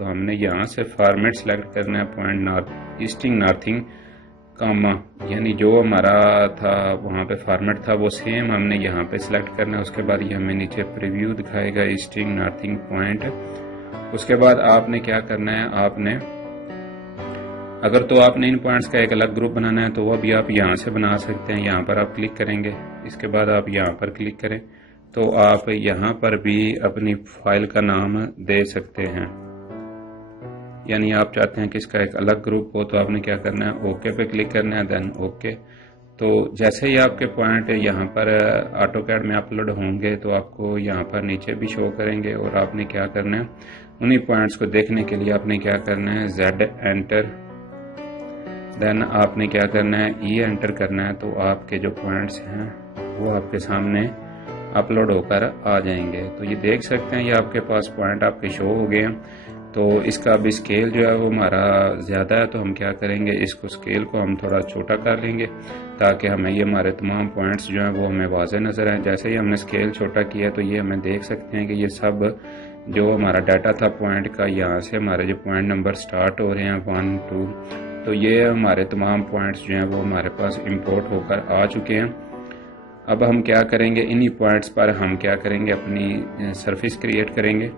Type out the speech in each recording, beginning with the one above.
تو ہم نے یہاں سے فارمیٹ سلیکٹ کرنا ہے پوائنٹ ایسٹنگ نارتھنگ کاما، یعنی جو ہمارا تھا وہاں پہ فارمیٹ تھا وہ سیم ہم نے یہاں پہ سلیکٹ کرنا ہے. اس کے بعد یہ ہمیں نیچے پریویو دکھائے گا ایسٹنگ نارتھنگ پوائنٹ. اس کے بعد آپ نے کیا کرنا ہے، آپ نے اگر تو آپ نے ان پوائنٹس کا ایک الگ گروپ بنانا ہے تو وہ بھی آپ یہاں سے بنا سکتے ہیں. یہاں پر آپ کلک کریں گے، اس کے بعد آپ یہاں پر کلک کریں تو آپ یہاں پر بھی اپنی فائل کا نام دے سکتے ہیں. یعنی آپ چاہتے ہیں کہ اس کا ایک الگ گروپ ہو تو آپ نے کیا کرنا ہے، اوکے پہ کلک کرنا ہے، دین اوکے. تو جیسے ہی آپ کے پوائنٹ یہاں پر آٹو کیڈ میں اپلوڈ ہوں گے تو آپ کو یہاں پر نیچے بھی شو کریں گے. اور آپ نے کیا کرنا ہے، انہی پوائنٹس کو دیکھنے کے لیے آپ نے کیا کرنا ہے، زیڈ انٹر، دین آپ نے کیا کرنا ہے، ای انٹر کرنا ہے. تو آپ کے جو پوائنٹس ہیں وہ آپ کے سامنے اپلوڈ ہو کر آ جائیں گے. تو یہ دیکھ سکتے ہیں یہ آپ کے پاس پوائنٹ آپ کے شو ہو گئے ہیں. تو اس کا ابھی اسکیل جو ہے وہ ہمارا زیادہ ہے، تو ہم کیا کریں گے، اس کو اسکیل کو ہم تھوڑا چھوٹا کر لیں گے تاکہ ہمیں یہ ہمارے تمام پوائنٹس جو ہیں وہ ہمیں واضح نظر آئیں. جیسے ہی ہم نے اسکیل چھوٹا کیا تو یہ ہمیں دیکھ سکتے ہیں کہ یہ سب جو ہمارا ڈیٹا تھا پوائنٹ کا، یہاں سے ہمارے جو پوائنٹ نمبر سٹارٹ ہو رہے ہیں 1 2، تو یہ ہمارے تمام پوائنٹس جو ہیں وہ ہمارے پاس امپورٹ ہو کر آ چکے ہیں. اب ہم کیا کریں گے، انہی پوائنٹس پر ہم کیا کریں گے، اپنی سرفیس کریٹ کریں گے.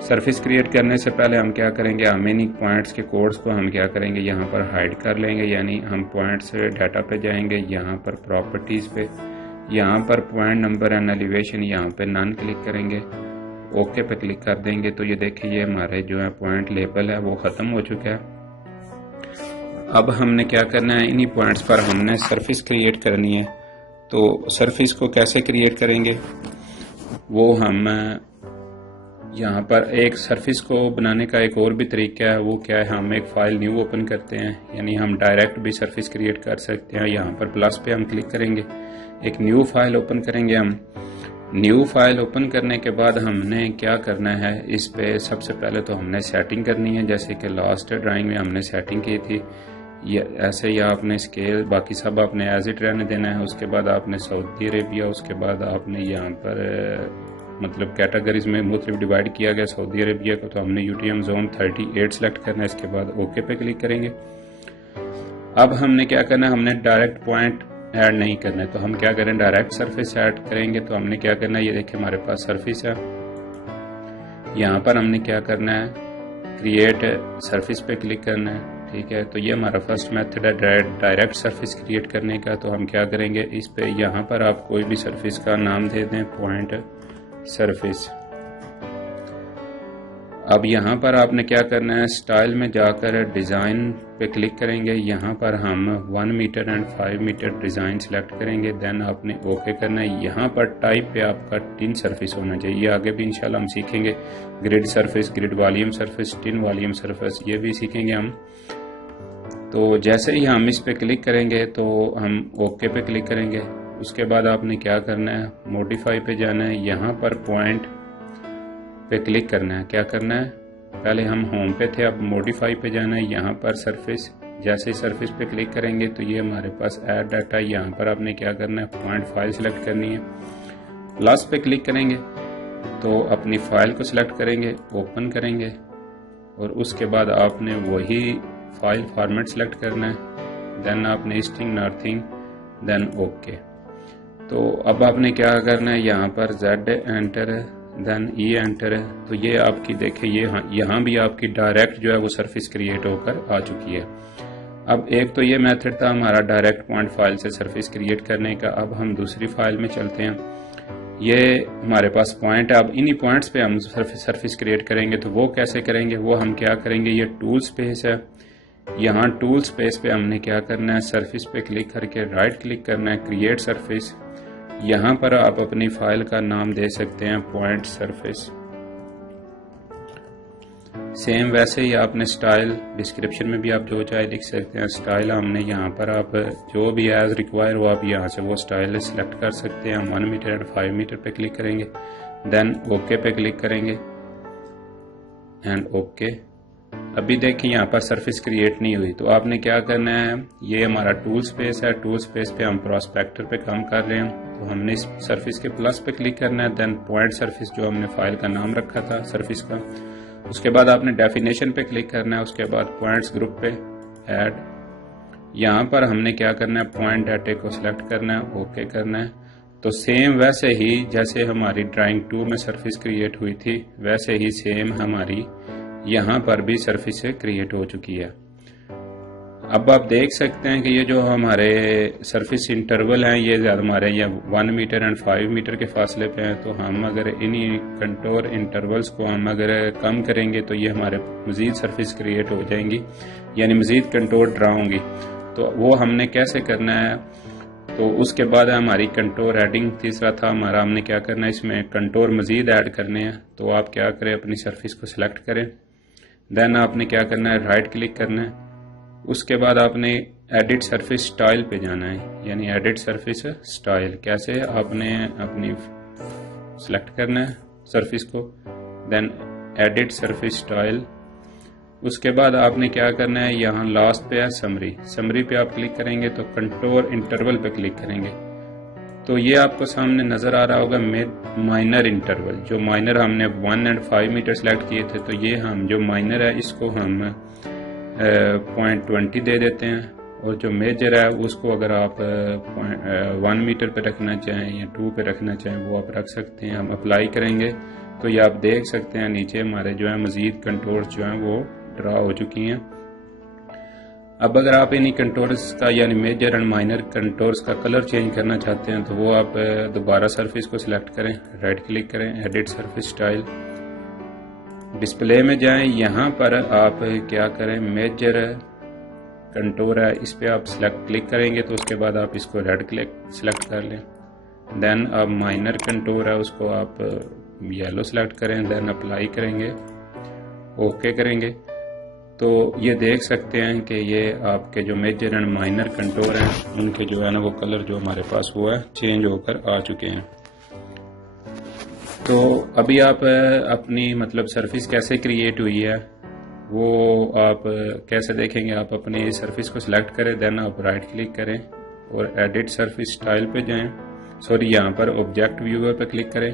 سرفیس کریٹ کرنے سے پہلے ہم کیا کریں گے، ہم انہی پوائنٹس کے کوڈز کو ہم کیا کریں گے، یہاں پر ہائڈ کر لیں گے. یعنی ہم پوائنٹس ڈیٹا پہ جائیں گے، یہاں پر پراپرٹیز پہ، یہاں پر پوائنٹ نمبر اینڈ ایلیویشن، یہاں پہ نان کلک کریں گے، اوکے پہ کلک کر دیں گے. تو یہ دیکھیں یہ ہمارے جو ہے پوائنٹ لیبل ہے وہ ختم ہو چکا ہے. اب ہم نے کیا کرنا ہے، انہی پوائنٹس پر ہم نے سرفیس کریٹ کرنی ہے. تو سرفیس کو کیسے کریٹ کریں گے، وہ ہم یہاں پر ایک سرفیس کو بنانے کا ایک اور بھی طریقہ ہے. وہ کیا ہے، ہم ایک فائل نیو اوپن کرتے ہیں. یعنی ہم ڈائریکٹ بھی سرفیس کریٹ کر سکتے ہیں. یہاں پر پلس پہ ہم کلک کریں گے، ایک نیو فائل اوپن کریں گے. ہم نیو فائل اوپن کرنے کے بعد ہم نے کیا کرنا ہے، اس پہ سب سے پہلے تو ہم نے سیٹنگ کرنی ہے، جیسے کہ لاسٹ ڈرائنگ میں ہم نے سیٹنگ کی تھی. ایسے ہی آپ نے اسکیل باقی سب آپ نے ایز اٹ رہنے دینا ہے. اس کے بعد آپ نے سعودی عربیہ، اس کے بعد آپ نے یہاں پر مطلب کیٹیگریز میں مختلف ڈیوائڈ کیا گیا سعودی عربیہ کو، تو ہم نے UTM زون 38 سلیکٹ کرنا ہے. اس کے بعد اوکے پہ کلک کریں گے. اب ہم نے کیا کرنا ہے، ہم نے ڈائریکٹ پوائنٹ ایڈ نہیں کرنا ہے، تو ہم کیا کریں، ڈائریکٹ سرفیس ایڈ کریں گے. تو ہم نے کیا کرنا ہے، یہ دیکھیں ہمارے پاس سرفیس ہے. یہاں پر ہم نے کیا کرنا ہے، کریٹ سرفیس پہ کلک کرنا ہے. ٹھیک ہے، تو یہ ہمارا فرسٹ میتھڈ ہے ڈائریکٹ سرفیس کریٹ کرنے کا. تو ہم کیا کریں گے، اس پہ یہاں پر آپ کوئی بھی سرفیس کا نام دے دیں، پوائنٹ سرفیس. اب یہاں پر آپ نے کیا کرنا ہے، سٹائل میں جا کر ڈیزائن پہ کلک کریں گے. یہاں پر ہم 1 meter and 5 meter design select کریں گے. دین آپ نے اوکے کرنا ہے. یہاں پر ٹائپ پہ آپ کا ٹن سرفیس ہونا چاہیے. یہ آگے بھی انشاءاللہ ہم سیکھیں گے، grid surface, grid volume surface, TIN volume surface, یہ بھی سیکھیں گے ہم. تو جیسے ہی ہم اس پہ کلک کریں گے تو ہم اوکے پہ کلک کریں گے. اس کے بعد آپ نے کیا کرنا ہے، موڈیفائی پہ جانا ہے. یہاں پر پوائنٹ پہ کلک کرنا ہے. کیا کرنا ہے، پہلے ہم ہوم پہ تھے، اب موڈیفائی پہ جانا ہے. یہاں پر سرفیس، جیسے سرفیس پہ کلک کریں گے تو یہ ہمارے پاس ایڈ ڈاٹا. یہاں پر آپ نے کیا کرنا ہے، پوائنٹ فائل سلیکٹ کرنی ہے. پلس پہ کلک کریں گے تو اپنی فائل کو سلیکٹ کریں گے، اوپن کریں گے، اور اس کے بعد آپ نے وہی فائل فارمیٹ سلیکٹ کرنا ہے. دین آپ نے ایسٹنگ نارتھنگ، دین اوکے. تو اب آپ نے کیا کرنا ہے، یہاں پر زیڈ انٹر ہے، دین ای انٹر ہے. تو یہ آپ کی دیکھیں، یہاں بھی آپ کی ڈائریکٹ جو ہے وہ سرفیس کریٹ ہو کر آ چکی ہے. اب ایک تو یہ میتھڈ تھا ہمارا ڈائریکٹ پوائنٹ فائل سے سرفیس کریٹ کرنے کا. اب ہم دوسری فائل میں چلتے ہیں. یہ ہمارے پاس پوائنٹ ہے. اب انہی پوائنٹس پہ ہم سرفیس کریٹ کریں گے. تو وہ کیسے کریں گے، وہ ہم کیا کریں گے، یہ ٹول سپیس ہے. یہاں ٹول سپیس پہ ہم نے کیا کرنا ہے، سرفیس پہ کلک کر کے رائٹ کلک کرنا ہے، کریٹ سرفیس. یہاں پر آپ اپنی فائل کا نام دے سکتے ہیں پوائنٹ سرفیس. سیم ویسے ہی آپ نے سٹائل ڈسکرپشن میں بھی آپ جو چاہے لکھ سکتے ہیں. سٹائل ہم نے یہاں پر آپ جو بھی ایز ریکوائر ہو آپ یہاں سے وہ سٹائل سلیکٹ کر سکتے ہیں. ہم 1 میٹر اینڈ 5 میٹر پہ کلک کریں گے، دین اوکے پہ کلک کریں گے اینڈ اوکے. ابھی دیکھیں یہاں پر سرفیس کریٹ نہیں ہوئی. تو آپ نے کیا کرنا ہے، یہ ہمارا ٹول سپیس ہے. ٹول سپیس پہ ہم پراسپیکٹر پہ کام کر رہے ہیں. تو ہم نے اس سرفیس کے پلس پہ کلک کرنا ہے. دین پوائنٹ سرفیس جو ہم نے فائل کا نام رکھا تھا سرفیس کا، اس کے بعد آپ نے ڈیفینیشن پہ کلک کرنا ہے، اس کے بعد پوائنٹس گروپ پہ ایڈ، یہاں پر ہم نے کیا کرنا ہے پوائنٹ ڈیٹا کو سلیکٹ کرنا ہے، اوکے کرنا ہے۔ تو سیم ویسے ہی جیسے ہماری ڈرائنگ 2 میں سرفیس کریٹ ہوئی تھی ویسے ہی سیم ہماری یہاں پر بھی سرفیس کریٹ ہو چکی ہے۔ اب آپ دیکھ سکتے ہیں کہ یہ جو ہمارے سرفیس انٹرول ہیں یہ ہمارے یہ 1 میٹر اینڈ 5 میٹر کے فاصلے پہ ہیں، تو ہم اگر انہی کنٹور انٹرولز کو ہم اگر کم کریں گے تو یہ ہمارے مزید سرفیس کریٹ ہو جائیں گی، یعنی مزید کنٹور ڈرا ہوں گی۔ تو وہ ہم نے کیسے کرنا ہے، تو اس کے بعد ہماری کنٹور ایڈنگ تیسرا تھا ہمارا، ہم نے کیا کرنا ہے اس میں کنٹور مزید ایڈ کرنے ہیں۔ تو آپ کیا کریں اپنی سرفیس کو سلیکٹ کریں، دین آپ نے کیا کرنا ہے رائٹ کلک کرنا ہے، اس کے بعد آپ نے ایڈٹ سرفیس سٹائل پہ جانا ہے، یعنی ایڈٹ سرفیس سٹائل کیسے آپ نے اپنی سلیکٹ کرنا ہے سرفیس کو، دین ایڈٹ سرفیس سٹائل، اس کے بعد آپ نے کیا کرنا ہے یہاں لاسٹ پہ ہے سمری پہ آپ کلک کریں گے تو کنٹور انٹرول پہ کلک کریں گے تو یہ آپ کو سامنے نظر آ رہا ہوگا مائنر انٹرول، جو مائنر ہم نے 1 اینڈ 5 میٹر سلیکٹ کیے تھے، تو یہ ہم جو مائنر ہے اس کو ہم 0.20 دے دیتے ہیں، اور جو میجر ہے اس کو اگر آپ 1 میٹر پہ رکھنا چاہیں یا 2 پہ رکھنا چاہیں وہ آپ رکھ سکتے ہیں۔ ہم اپلائی کریں گے تو یہ آپ دیکھ سکتے ہیں نیچے ہمارے جو ہے مزید کنٹورز جو ہیں وہ ڈرا ہو چکی ہیں۔ اب اگر آپ انہی کنٹورز کا یعنی میجر اینڈ مائنر کنٹورز کا کلر چینج کرنا چاہتے ہیں تو وہ آپ دوبارہ سرفیس کو سلیکٹ کریں، رائٹ کلک کریں، ایڈٹ سرفیس سٹائل، ڈسپلے میں جائیں، یہاں پر آپ کیا کریں میجر کنٹور ہے اس پہ آپ کلک کریں گے تو اس کے بعد آپ اس کو ریڈ کلک سلیکٹ کر لیں، دین آپ مائنر کنٹور ہے اس کو آپ یلو سلیکٹ کریں، دین اپلائی کریں گے، اوکے کریں گے تو یہ دیکھ سکتے ہیں کہ یہ آپ کے جو میجر اینڈ مائنر کنٹور ہیں ان کے جو ہے نا وہ کلر جو ہمارے پاس ہوا ہے چینج ہو کر آ چکے ہیں۔ تو ابھی آپ اپنی مطلب سرفیس کیسے کریٹ ہوئی ہے وہ آپ کیسے دیکھیں گے، آپ اپنی سرفیس کو سلیکٹ کریں، دین آپ رائٹ کلک کریں اور ایڈٹ سرفیس سٹائل پہ جائیں، یہاں پر آبجیکٹ ویور پہ کلک کریں،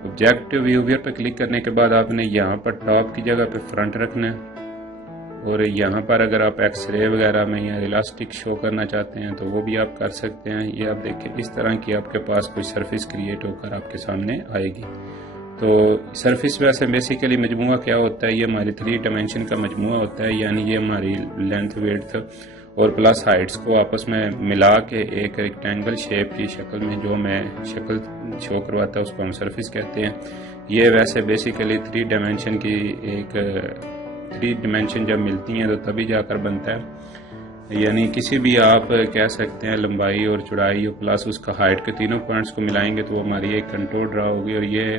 آبجیکٹ ویور پہ کلک کرنے کے بعد آپ نے یہاں پر ٹاپ کی جگہ پہ فرنٹ رکھنا ہے، اور یہاں پر اگر آپ ایکس رے وغیرہ میں یا الاسٹک شو کرنا چاہتے ہیں تو وہ بھی آپ کر سکتے ہیں۔ یہ آپ دیکھیں اس طرح کی آپ کے پاس کوئی سرفیس کریٹ ہو کر آپ کے سامنے آئے گی۔ تو سرفس ویسے بیسیکلی مجموعہ کیا ہوتا ہے، یہ ہماری 3 ڈائمینشن کا مجموعہ ہوتا ہے، یعنی یہ ہماری لینتھ ویڈتھ اور پلس ہائٹس کو آپس میں ملا کے ایک ریکٹینگل شیپ کی شکل میں جو میں شکل شو کرواتا ہے اس کو ہم سرفس کہتے ہیں۔ یہ ویسے بیسیکلی 3 ڈائمینشن کی ایک 3 ڈائمینشن جب ملتی ہیں تو تبھی جا کر بنتا ہے، یعنی کسی بھی آپ کہہ سکتے ہیں لمبائی اور چوڑائی اور پلس اس کا ہائٹ کے تینوں پوائنٹس کو ملائیں گے تو وہ ہماری ایک کنٹور ڈرا ہوگی، اور یہ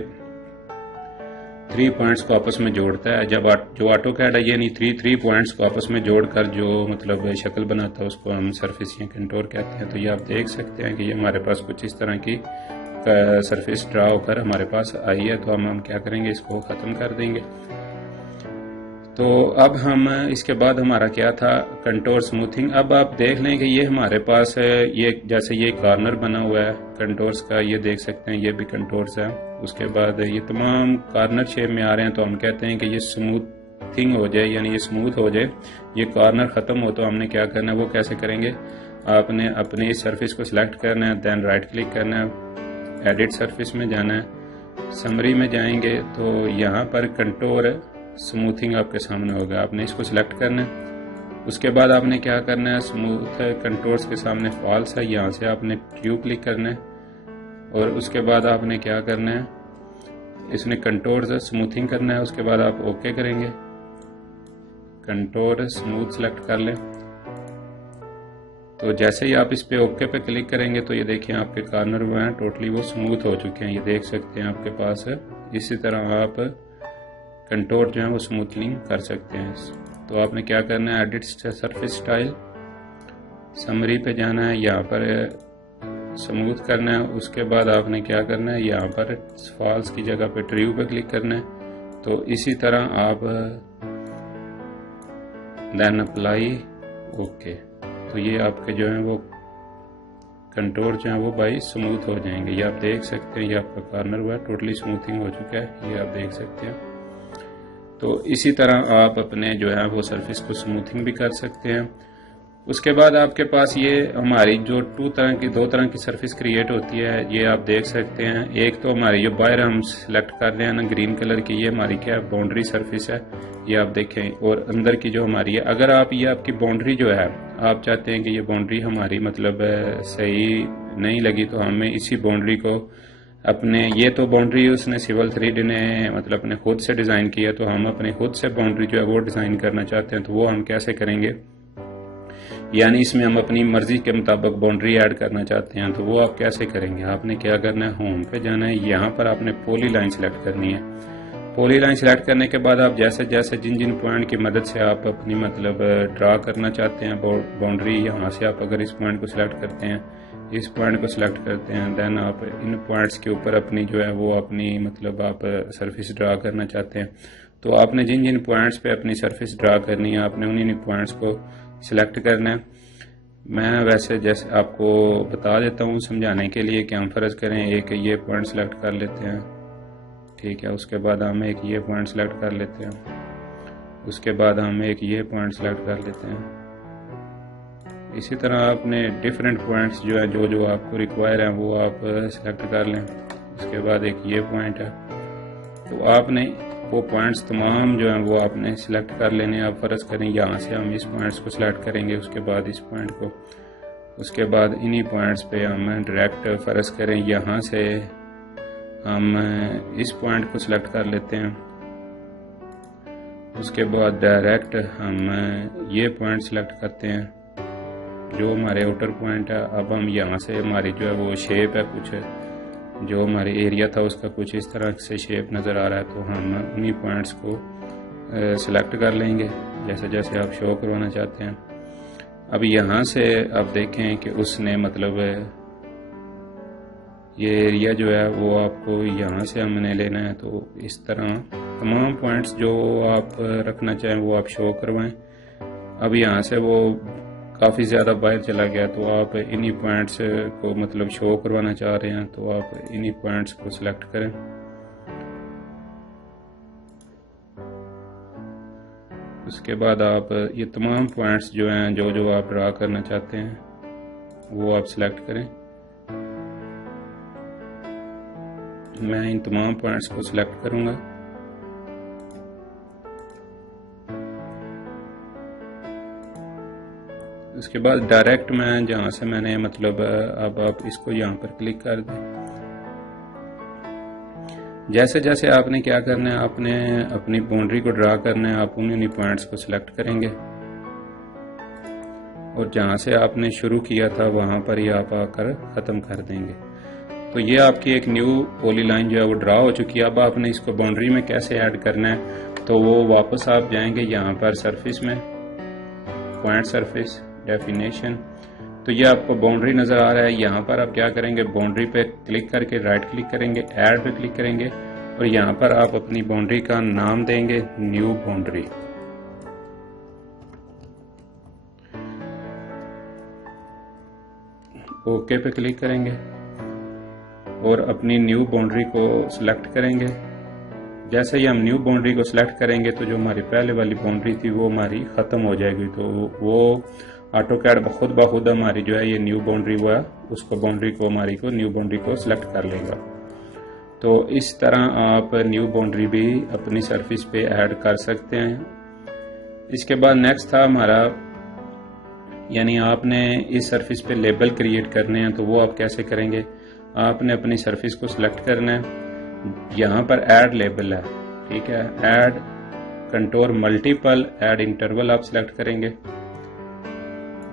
3 پوائنٹس کو آپس میں جوڑتا ہے۔ جب جو آٹو کیڈ ہے یعنی 3 پوائنٹس کو آپس میں جوڑ کر جو مطلب شکل بناتا ہے اس کو ہم سرفیس یا کنٹور کہتے ہیں۔ تو یہ آپ دیکھ سکتے ہیں کہ یہ ہمارے پاس کچھ اس طرح کی سرفیس ڈرا ہو کر ہمارے پاس آئی ہے، تو ہم کیا کریں گے اس کو ختم کر دیں گے۔ تو اب ہم اس کے بعد ہمارا کیا تھا کنٹور سموتھنگ۔ اب آپ دیکھ لیں کہ یہ ہمارے پاس یہ جیسے یہ کارنر بنا ہوا ہے کنٹورز کا، یہ دیکھ سکتے ہیں یہ بھی کنٹورز ہے، اس کے بعد یہ تمام کارنر شیپ میں آ رہے ہیں، تو ہم کہتے ہیں کہ یہ سموتھنگ ہو جائے یعنی یہ سموتھ ہو جائے، یہ کارنر ختم ہو، تو ہم نے کیا کرنا ہے وہ کیسے کریں گے، آپ نے اپنی سرفیس کو سلیکٹ کرنا ہے، دین رائٹ کلک کرنا ہے، ایڈٹ سرفیس میں جانا ہے، سمری میں جائیں گے تو یہاں پر کنٹور سموتھنگ آپ کے سامنے ہوگا، آپ نے اس کو سلیکٹ کرنا ہے، اس کے بعد آپ نے کیا کرنا ہے سموتھ کنٹورز کے سامنے فالس ہے، یہاں سے آپ نے ٹریو کلک کرنا ہے، اور اس کے بعد آپ نے کیا کرنا ہے اس نے کنٹورز سموتھنگ کرنا ہے، اس کے بعد آپ اوکے کریں گے، کنٹور سموتھ سلیکٹ کر لیں، تو جیسے ہی آپ اس پہ اوکے پہ کلک کریں گے تو یہ دیکھیں آپ کے کارنر وہ ہیں ٹوٹلی وہ سموتھ ہو چکے ہیں، یہ دیکھ سکتے ہیں آپ کے پاس ہے۔ اسی طرح آپ کنٹور جو ہیں وہ سموتھنگ کر سکتے ہیں۔ تو آپ نے کیا کرنا ہے ایڈٹ سرفیس سٹائل، سمری پہ جانا ہے، یہاں پر سموتھ کرنا ہے، اس کے بعد آپ نے کیا کرنا ہے یہاں پر فالس کی جگہ پہ ٹریو پہ کلک کرنا ہے، تو اسی طرح آپ دین اپلائی اوکے، تو یہ آپ کے جو ہیں وہ کنٹور جو ہیں وہ بائی سموتھ ہو جائیں گے۔ یہ آپ دیکھ سکتے ہیں یہ آپ کا کارنر ہوا ہے ٹوٹلی سموتھنگ ہو چکا ہے، یہ آپ دیکھ سکتے ہیں۔ تو اسی طرح آپ اپنے جو ہے وہ سرفیس کو سموتھنگ بھی کر سکتے ہیں۔ اس کے بعد آپ کے پاس یہ ہماری جو دو طرح کی سرفیس کریٹ ہوتی ہے، یہ آپ دیکھ سکتے ہیں۔ ایک تو ہماری جو باہر ہم سلیکٹ کر رہے ہیں نا گرین کلر کی، یہ ہماری کیا باؤنڈری سرفیس ہے، یہ آپ دیکھیں۔ اور اندر کی جو ہماری ہے، اگر آپ یہ آپ کی باؤنڈری جو ہے آپ چاہتے ہیں کہ یہ باؤنڈری ہماری مطلب صحیح نہیں لگی، تو ہمیں اسی باؤنڈری کو یہ تو باؤنڈری اس نے سول 3D نے مطلب اپنے خود سے ڈیزائن کیا، تو ہم اپنے خود سے باؤنڈری جو ہے وہ ڈیزائن کرنا چاہتے ہیں، تو وہ ہم کیسے کریں گے؟ یعنی اس میں ہم اپنی مرضی کے مطابق باؤنڈری ایڈ کرنا چاہتے ہیں، تو وہ آپ کیسے کریں گے؟ آپ نے کیا کرنا ہے، ہوم پہ جانا ہے، یہاں پر آپ نے پولی لائن سلیکٹ کرنی ہے۔ پولی لائن سلیکٹ کرنے کے بعد آپ جیسے جن پوائنٹ کی مدد سے آپ اپنی مطلب ڈرا کرنا چاہتے ہیں باؤنڈری، یہاں سے آپ اگر اس پوائنٹ کو سلیکٹ کرتے ہیں، اس پوائنٹ کو سلیکٹ کرتے ہیں، دین آپ ان پوائنٹس کے اوپر اپنی جو ہے وہ اپنی مطلب آپ سرفیس ڈرا کرنا چاہتے ہیں، تو آپ نے جن پوائنٹس پہ اپنی سرفیس ڈرا کرنی ہے، آپ نے انہی پوائنٹس کو سلیکٹ کرنا ہے۔ میں ویسے جیسے آپ کو بتا دیتا ہوں سمجھانے کے لیے کہ ہم فرض کریں ایک یہ پوائنٹ سلیکٹ کر لیتے ہیں، ٹھیک ہے، اس کے بعد ہم ایک یہ پوائنٹ سلیکٹ کر لیتے ہیں، اس کے بعد ہم ایک یہ پوائنٹ سلیکٹ کر لیتے ہیں۔ اسی طرح آپ نے ڈیفرنٹ پوائنٹس جو ہے جو آپ کو ریکوائر ہیں وہ آپ سلیکٹ کر لیں۔ اس کے بعد ایک یہ پوائنٹ ہے، تو آپ نے وہ پوائنٹس تمام جو ہیں وہ آپ نے سلیکٹ کر لینے۔ آپ فرض کریں یہاں سے ہم اس پوائنٹس کو سلیکٹ کریں گے، اس کے بعد اس پوائنٹ کو، اس کے بعد انہی پوائنٹس پہ ہم ڈائریکٹ فرض کریں یہاں سے ہم اس پوائنٹ کو سلیکٹ کر لیتے ہیں، اس کے بعد ڈائریکٹ ہم یہ پوائنٹ سلیکٹ کرتے ہیں جو ہمارے آؤٹر پوائنٹ ہے۔ اب ہم یہاں سے ہماری جو ہے وہ شیپ ہے، کچھ جو ہمارے ایریا تھا اس کا کچھ اس طرح سے شیپ نظر آ رہا ہے، تو ہم انہی پوائنٹس کو سلیکٹ کر لیں گے جیسے آپ شو کروانا چاہتے ہیں۔ اب یہاں سے آپ دیکھیں کہ اس نے مطلب یہ ایریا جو ہے وہ آپ کو یہاں سے ہم نے لینا ہے، تو اس طرح تمام پوائنٹس جو آپ رکھنا چاہیں وہ آپ شو کروائیں۔ اب یہاں سے وہ کافی زیادہ باہر چلا گیا، تو آپ انہی پوائنٹس کو مطلب شو کروانا چاہ رہے ہیں، تو آپ انہی پوائنٹس کو سلیکٹ کریں۔ اس کے بعد آپ یہ تمام پوائنٹس جو ہیں جو آپ ڈرا کرنا چاہتے ہیں وہ آپ سلیکٹ کریں۔ میں ان تمام پوائنٹس کو سلیکٹ کروں گا۔ اس کے بعد ڈائریکٹ میں جہاں سے میں نے مطلب اب آپ اس کو یہاں پر کلک کر دیں۔ جیسے آپ نے کیا کرنا ہے، آپ نے اپنی باؤنڈری کو ڈرا کرنا ہے، آپ انہی پوائنٹس کو سلیکٹ کریں گے اور جہاں سے آپ نے شروع کیا تھا وہاں پر ہی آپ آ کر ختم کر دیں گے۔ تو یہ آپ کی ایک نیو پولی لائن جو ہے وہ ڈرا ہو چکی ہے۔ اب آپ نے اس کو باؤنڈری میں کیسے ایڈ کرنا ہے، تو وہ واپس آپ جائیں گے یہاں پر سرفیس میں، پوائنٹ سرفیس ڈیفینیشن، تو یہ آپ کو باؤنڈری نظر آ رہا ہے۔ یہاں پر آپ کیا کریں گے، باؤنڈری پہ کلک کر کے رائٹ کلک کریں گے، ایڈ پہ کلک کریں گے اور یہاں پر آپ اپنی باؤنڈری کا نام دیں گے نیو باؤنڈری۔ اوکے پہ کلک کریں گے اور اپنی نیو باؤنڈری کو سلیکٹ کریں گے۔ جیسے ہی ہم نیو باؤنڈری کو سلیکٹ کریں گے تو جو ہماری پہلے والی باؤنڈری تھی وہ ہماری ختم ہو جائے گی، تو وہ آٹو کیڈ خود بخود ہماری جو ہے یہ نیو باؤنڈری ہوا ہے اس کو باؤنڈری کو ہماری کو نیو باؤنڈری کو سلیکٹ کر لے گا۔ تو اس طرح آپ نیو باؤنڈری بھی اپنی سرفیس پہ ایڈ کر سکتے ہیں۔ اس کے بعد نیکسٹ تھا ہمارا، یعنی آپ نے اس سرفیس پہ لیبل کریٹ کرنے ہیں، تو وہ آپ کیسے کریں گے، آپ نے اپنی سرفیس کو سلیکٹ کرنا ہے، یہاں پر ایڈ لیبل ہے، ٹھیک ہے، add contour multiple add interval آپ سلیکٹ کریں گے۔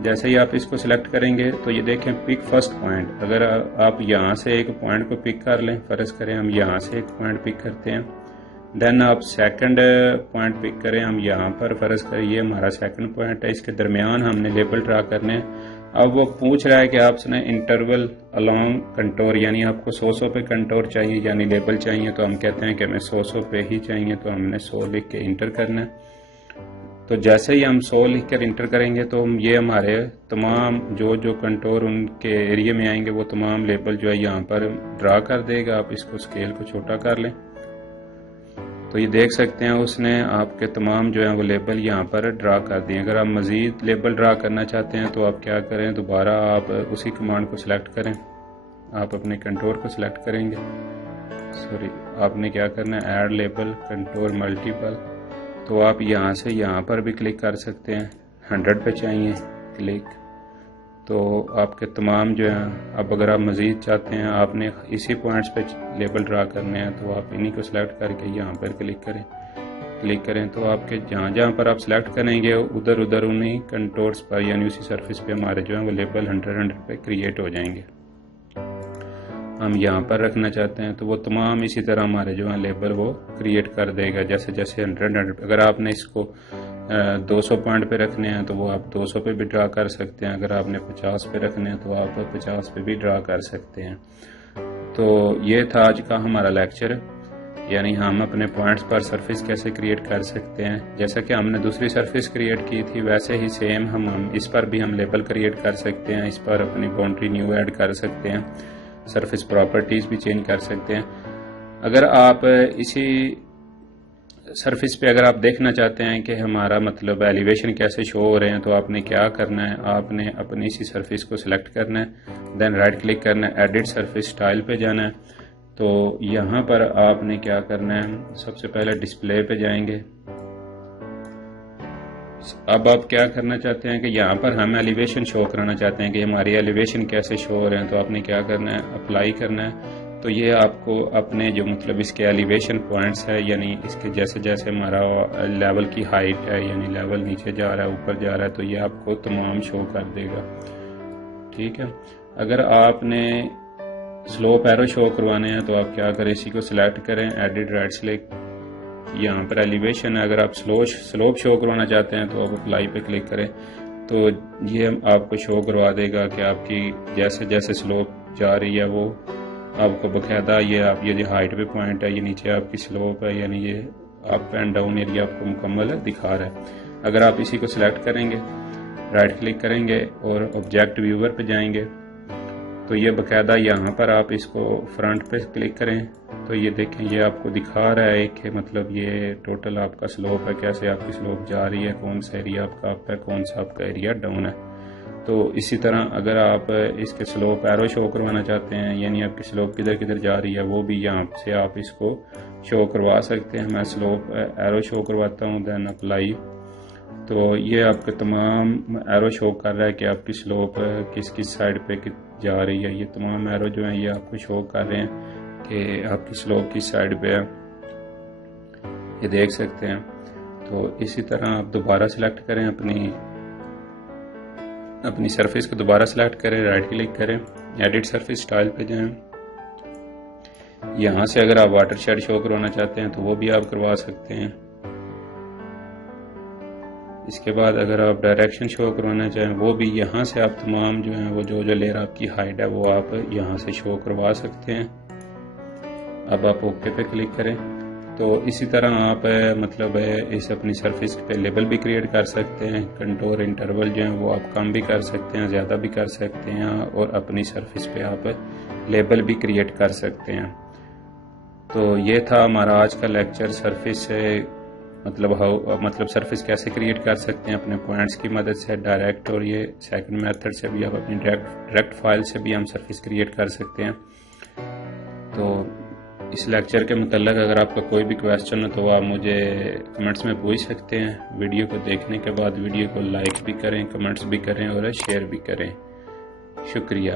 جیسے ہی آپ اس کو سلیکٹ کریں گے تو یہ دیکھیں پک فرسٹ پوائنٹ، اگر آپ یہاں سے ایک پوائنٹ کو پک کر لیں، فرض کریں ہم یہاں سے ایک پوائنٹ پک کرتے ہیں، دین آپ سیکنڈ پوائنٹ پک کریں، ہم یہاں پر فرض کریں یہ ہمارا سیکنڈ پوائنٹ ہے، اس کے درمیان ہم نے لیبل ڈرا کرنے۔ اب وہ پوچھ رہا ہے کہ آپ نے انٹرول along کنٹور، یعنی آپ کو 100 پہ کنٹور چاہیے یعنی لیبل چاہیے، تو ہم کہتے ہیں کہ ہمیں 100 پہ ہی چاہیے، تو ہم نے 100 لکھ کے انٹر کرنا ہے۔ تو جیسے ہی ہم 100 لکھ کر انٹر کریں گے تو یہ ہمارے تمام جو کنٹور ان کے ایریے میں آئیں گے وہ تمام لیبل جو ہے یہاں پر ڈرا کر دے گا۔ آپ اس کو اسکیل کو چھوٹا کر لیں تو یہ دیکھ سکتے ہیں اس نے آپ کے تمام جو ہیں وہ لیبل یہاں پر ڈرا کر دیے. اگر آپ مزید لیبل ڈرا کرنا چاہتے ہیں تو آپ کیا کریں, دوبارہ آپ اسی کمانڈ کو سلیکٹ کریں. آپ اپنے کنٹور کو سلیکٹ کریں گے, آپ نے کیا کرنا ہے, ایڈ لیبل کنٹور ملٹیپل. تو آپ یہاں سے یہاں پر بھی کلک کر سکتے ہیں. 100 پہ چاہیے کلک, تو آپ کے تمام جو ہیں, اب اگر آپ مزید چاہتے ہیں آپ نے اسی پوائنٹس پہ لیبل ڈرا کرنے ہیں تو آپ انہی کو سلیکٹ کر کے یہاں پر کلک کریں. تو آپ کے جہاں جہاں پر آپ سلیکٹ کریں گے ادھر انہی کنٹورز پر یعنی اسی سرفیس پہ ہمارے جو ہیں وہ لیبل 100 پہ کریٹ ہو جائیں گے. ہم یہاں پر رکھنا چاہتے ہیں تو وہ تمام اسی طرح ہمارے جو ہیں لیبل وہ کریٹ کر دے گا. جیسے 100 اگر آپ نے اس کو 200 پوائنٹ پہ رکھنے ہیں تو وہ آپ 200 پہ بھی ڈرا کر سکتے ہیں. اگر آپ نے 50 پہ رکھنے ہیں تو آپ 50 پہ بھی ڈرا کر سکتے ہیں. تو یہ تھا آج کا ہمارا لیکچر, یعنی ہم اپنے پوائنٹس پر سرفیس کیسے کریٹ کر سکتے ہیں. جیسا کہ ہم نے دوسری سرفیس کریٹ کی تھی ویسے ہی سیم ہم اس پر بھی ہم لیبل کریٹ کر سکتے ہیں. اس پر اپنی باؤنڈری نیو ایڈ کر سکتے ہیں, سرفیس پراپرٹیز بھی چینج کر سکتے ہیں. اگر آپ اسی سرفیس پہ اگر آپ دیکھنا چاہتے ہیں کہ ہمارا مطلب ایلیویشن کیسے شو ہو رہے ہیں تو آپ نے کیا کرنا ہے, آپ نے اپنی اسی سرفیس کو سلیکٹ کرنا ہے, دین رائٹ کلک کرنا ہے, ایڈٹ سرفیس سٹائل پہ جانا ہے. تو یہاں پر آپ نے کیا کرنا ہے, سب سے پہلے ڈسپلے پہ جائیں گے. اب آپ کیا کرنا چاہتے ہیں کہ یہاں پر ہم ایلیویشن شو کرانا چاہتے ہیں کہ ہماری ایلیویشن کیسے شو ہو رہے ہیں. تو آپ نے کیا کرنا ہے, اپلائی کرنا ہے. تو یہ آپ کو اپنے جو مطلب اس کے ایلیویشن پوائنٹس ہے, یعنی اس کے جیسے جیسے ہمارا لیول کی ہائٹ ہے, یعنی لیول نیچے جا رہا ہے اوپر جا رہا ہے, تو یہ آپ کو تمام شو کر دے گا. ٹھیک ہے. اگر آپ نے سلوپ ایرو شو کروانے ہیں تو آپ کیا کریں, اسی کو سلیکٹ کریں, ایڈٹ رائٹ سلیکٹ, یہاں پر ایلیویشن ہے. اگر آپ سلوپ شو کروانا چاہتے ہیں تو آپ اپلائی پہ کلک کریں. تو یہ آپ کو شو کروا دے گا کہ آپ کی جیسے جیسے سلوپ جا رہی ہے وہ آپ کو باقاعدہ یہ جو ہائٹ پہ پوائنٹ ہے, یہ نیچے آپ کی سلوپ ہے, یعنی یہ اپ اینڈ ڈاؤن ایریا آپ کو مکمل دکھا رہا ہے. اگر آپ اسی کو سلیکٹ کریں گے, رائٹ کلک کریں گے اور آبجیکٹ ویور پہ جائیں گے تو یہ باقاعدہ یہاں پر آپ اس کو فرنٹ پہ کلک کریں تو یہ دیکھیں یہ آپ کو دکھا رہا ہے کہ مطلب یہ ٹوٹل آپ کا سلوپ ہے, کیسے آپ کی سلوپ جا رہی ہے, کون سا ایریا آپ کا اپ ہے, کون سا آپ کا ایریا ڈاؤن ہے. تو اسی طرح اگر آپ اس کے سلوپ ایرو شو کروانا چاہتے ہیں, یعنی آپ کی سلوپ کدھر کدھر جا رہی ہے, وہ بھی یہاں سے آپ اس کو شو کروا سکتے ہیں. میں سلوپ ایرو شو کرواتا ہوں, دین اپلائی. تو یہ آپ کے تمام ایرو شو کر رہا ہے کہ آپ کی سلوپ کس کس سائڈ پہ جا رہی ہے. یہ تمام ایرو جو ہیں یہ آپ کو شو کر رہے ہیں کہ آپ کی سلوپ کس سائڈ پہ ہے, یہ دیکھ سکتے ہیں. تو اسی طرح آپ دوبارہ سلیکٹ کریں, اپنی سرفیس کو دوبارہ سلیکٹ کریں, رائٹ کلک کریں, ایڈٹ سرفیس سٹائل پہ جائیں. یہاں سے اگر آپ واٹر شیڈ شو کروانا چاہتے ہیں تو وہ بھی آپ کروا سکتے ہیں. اس کے بعد اگر آپ ڈائریکشن شو کروانا چاہیں وہ بھی یہاں سے آپ تمام جو ہیں وہ جو لیئر آپ کی ہائٹ ہے وہ آپ یہاں سے شو کروا سکتے ہیں. اب آپ اوکے پہ کلک کریں. تو اسی طرح آپ مطلب اس اپنی سرفیس پہ لیبل بھی کریٹ کر سکتے ہیں. کنٹور انٹرول جو ہیں وہ آپ کم بھی کر سکتے ہیں, زیادہ بھی کر سکتے ہیں, اور اپنی سرفیس پہ آپ لیبل بھی کریٹ کر سکتے ہیں. تو یہ تھا ہمارا آج کا لیکچر, سرفیس سے مطلب سرفیس کیسے کریٹ کر سکتے ہیں اپنے پوائنٹس کی مدد سے ڈائریکٹ, اور یہ سیکنڈ میتھڈ سے بھی آپ اپنی ڈائریکٹ فائل سے بھی ہم سرفیس کریٹ کر سکتے ہیں. تو اس لیکچر کے متعلق اگر آپ کا کوئی بھی کویسچن ہو تو آپ مجھے کمنٹس میں پوچھ سکتے ہیں. ویڈیو کو دیکھنے کے بعد ویڈیو کو لائک بھی کریں, کمنٹس بھی کریں اور شیئر بھی کریں. شکریہ.